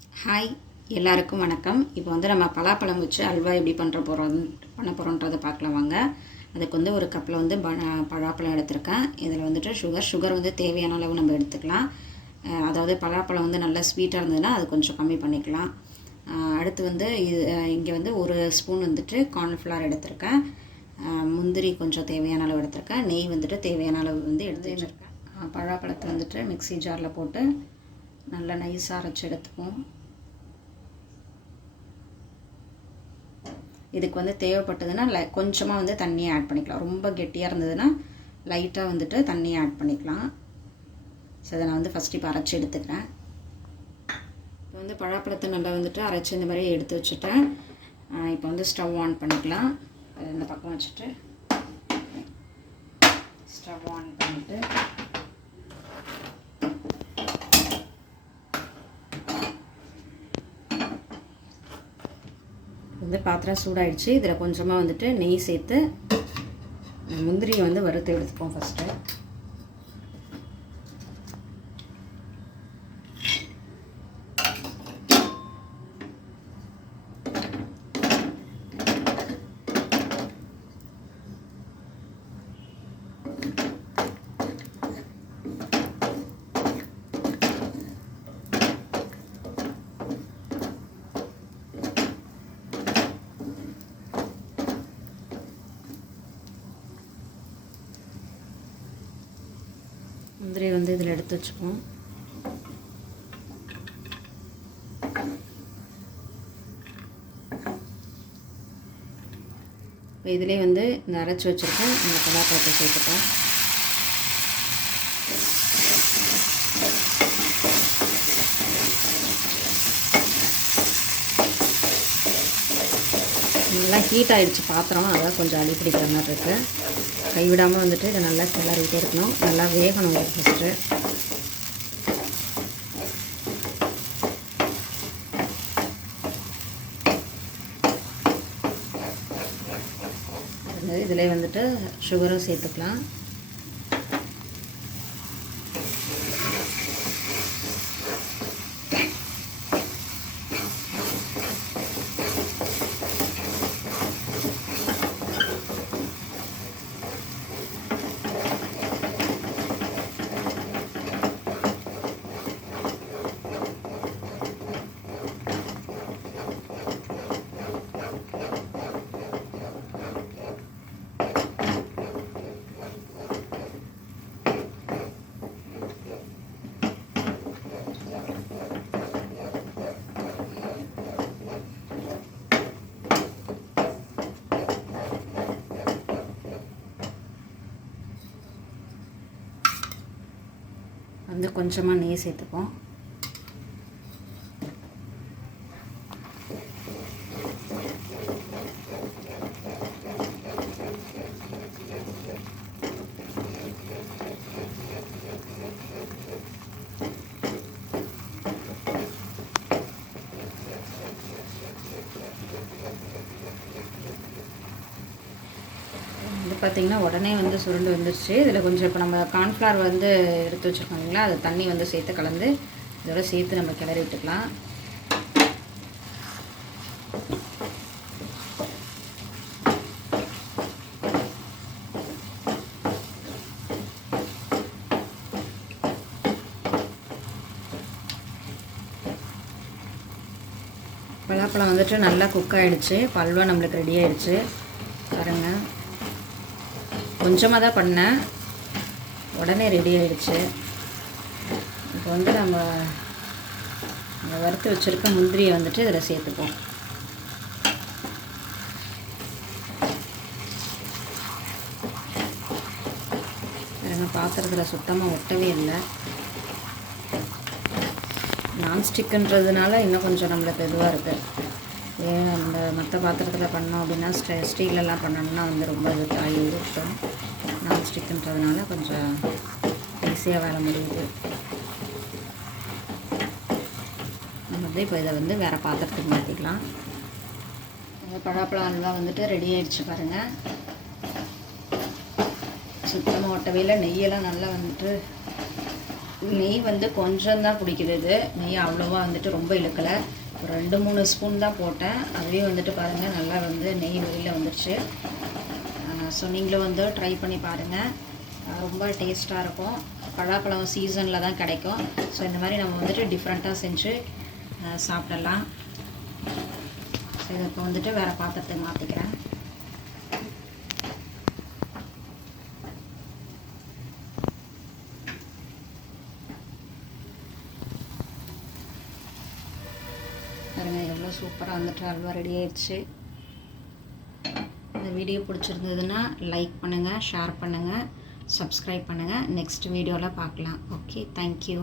Hi, எல்லாருக்கும் வணக்கம். இப்போ வந்து நம்ம பலாப்பழம் வச்சு அல்வா எப்படி பண்ண போகிறோன்றதை பார்க்கலாம் வாங்க. அதுக்கு வந்து ஒரு கப்பில் வந்து பலாப்பழம் எடுத்திருக்கேன். இதில் வந்துட்டு சுகர் வந்து தேவையான அளவு நம்ம எடுத்துக்கலாம். அதாவது பலாப்பழம் வந்து நல்லா ஸ்வீட்டாக இருந்ததுன்னா அது கொஞ்சம் கம்மி பண்ணிக்கலாம். அடுத்து வந்து இங்கே வந்து ஒரு ஸ்பூன் வந்துட்டு கார்ன்ஃப்ளவர் எடுத்திருக்கேன். முந்திரி கொஞ்சம் தேவையான அளவு எடுத்திருக்கேன். நெய் வந்துட்டு தேவையான அளவு வந்து எடுத்து வச்சுருக்கேன். பலாப்பழத்தை வந்துட்டு மிக்ஸி ஜாரில் போட்டு நல்லா நைஸாக அரைச்சி எடுத்துப்போம். இதுக்கு வந்து தேவைப்பட்டதுன்னா கொஞ்சமாக வந்து தண்ணியை ஆட் பண்ணிக்கலாம். ரொம்ப கெட்டியாக இருந்ததுன்னா லைட்டாக வந்துட்டு தண்ணியை ஆட் பண்ணிக்கலாம். ஸோ அதை நான் வந்து ஃபஸ்ட்டு இப்போ அரைச்சி எடுத்துக்கிறேன். இப்போ வந்து பழாப்பழத்தை நல்லா வந்துட்டு அரைச்சி இந்த மாதிரி எடுத்து வச்சுட்டேன். இப்போ வந்து ஸ்டவ் ஆன் பண்ணிக்கலாம். இந்த பக்கம் வச்சுட்டு ஸ்டவ் ஆன் பண்ணிவிட்டு வந்து பாத்திரம் சூடாயிடுச்சு. இதில் கொஞ்சமாக வந்துட்டு நெய் சேர்த்து முந்திரியை வந்து வறுத்து எடுத்துப்போம். ஃபஸ்ட்டு முந்திரியை வந்து இதில் எடுத்து வச்சுப்போம். இப்போ இதிலே வந்து இந்த அரைச்சி வச்சுருக்கோம் இந்த பலாப்பழத்தை சேர்த்துப்போம். நல்லா ஹீட் ஆகிடுச்சு பாத்திரம், அதான் கொஞ்சம் அடி பிடிக்கிற மாதிரி இருக்குது. கைவிடாமல் வந்துட்டு இதை நல்லா கிளறிட்டே இருக்கணும். நல்லா வேகணும் ஃபஸ்ட்டு. இதில் வந்துட்டு சுகரும் சேர்த்துக்கலாம். வந்து கொஞ்சமாக நெய் சேர்த்துப்போம். பார்த்திங்கன்னா உடனே வந்து சுருண்டு வந்துருச்சு. இதில் கொஞ்சம் இப்போ நம்ம கார்ன்ஃப்ளவர் வந்து எடுத்து வச்சுருக்கோம் இல்லைங்களா, அது தண்ணி வந்து சேர்த்து கலந்து இதோட சேர்த்து நம்ம கிளறி விட்டுக்கலாம். பலாப்பழம் வந்துட்டு நல்லா குக் ஆகிடுச்சு. அல்வா நம்மளுக்கு ரெடி ஆகிடுச்சு பாருங்கள். கொஞ்சமாக தான் பண்ணேன், உடனே ரெடி ஆகிடுச்சு. இப்போ வந்து நம்ம வறுத்து வச்சுருக்க முந்திரியை வந்துட்டு இதில் சேர்த்துப்போம். பாத்திரத்தில் சுத்தமாக ஒட்டவே இல்லை. நான்ஸ்டிக்குன்றதுனால இன்னும் கொஞ்சம் நம்மளுக்கு இதுவாக இருக்குது. அந்த மற்ற பாத்திரத்தில் பண்ணோம் அப்படின்னா ஸ்டீலெல்லாம் பண்ணணும்னா வந்து ரொம்ப இது தாய் ஊற்றும். நான்ஸ்டிக்குன்றதுனால கொஞ்சம் ஈஸியாக வேலை முடியுது. நம்ம வந்து இப்போ இதை வந்து வேறு பாத்திரத்துக்கு மாற்றிக்கலாம். பழாப்பழம் அல்வா வந்துட்டு ரெடி ஆகிடுச்சு பாருங்கள். சுத்தமாக ஒட்டவே இல்லை. நெய்யெல்லாம் நல்லா வந்துட்டு நெய் வந்து கொஞ்சம் தான் பிடிக்குது. இது நெய் அவ்வளோவா வந்துட்டு ரொம்ப இழுக்கலை. ஒரு 2-3 ஸ்பூன் தான் போட்டேன். அதுவே வந்துட்டு பாருங்கள் நல்லா வந்து நெய் வெளியில் வந்துடுச்சு. ஸோ நீங்களும் வந்து ட்ரை பண்ணி பாருங்கள். ரொம்ப டேஸ்ட்டாக இருக்கும். பலாப்பழம் சீசனில் தான் கிடைக்கும். ஸோ இந்த மாதிரி நம்ம வந்துட்டு டிஃப்ரெண்ட்டாக செஞ்சு சாப்பிடலாம். ஸோ இதை இப்போ வந்துட்டு வேறு பாத்திரத்துக்கு மாற்றிக்கிறேன். பாருங்கள் எவ்வளோ சூப்பராக வந்துட்டு அல்வா ரெடி ஆயிடுச்சு. இந்த வீடியோ பிடிச்சிருந்ததுன்னா லைக் பண்ணுங்கள், ஷேர் பண்ணுங்கள், சப்ஸ்கிரைப் பண்ணுங்கள். நெக்ஸ்ட் வீடியோவில் பார்க்கலாம். Okay, thank you.